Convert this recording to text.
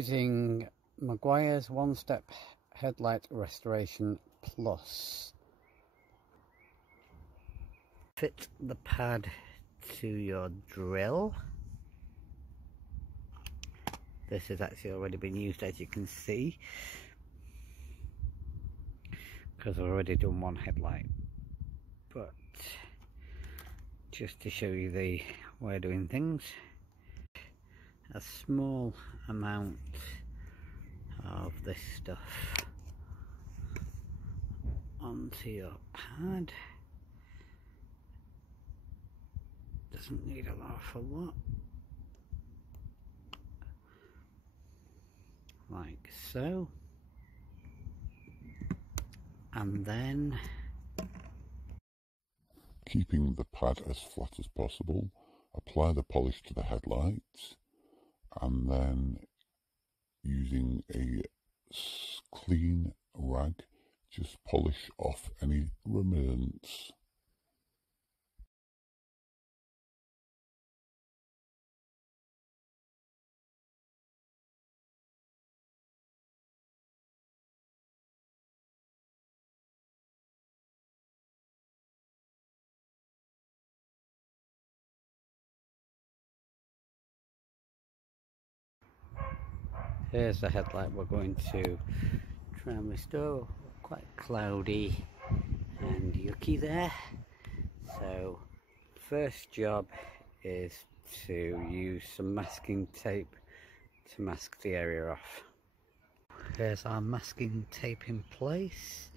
Using Meguiars One-Step Headlight Restoration Plus. Fit the pad to your drill. This has actually already been used, as you can see, because I've already done one headlight, but just to show you the way of doing things, a small amount of this stuff onto your pad. Doesn't need an awful lot, like so, and then keeping the pad as flat as possible, apply the polish to the headlights, and then using a clean rag, just polish off any remnants. here's the headlight we're going to try and restore. Quite cloudy and yucky there, so first job is to use some masking tape to mask the area off. Here's our masking tape in place.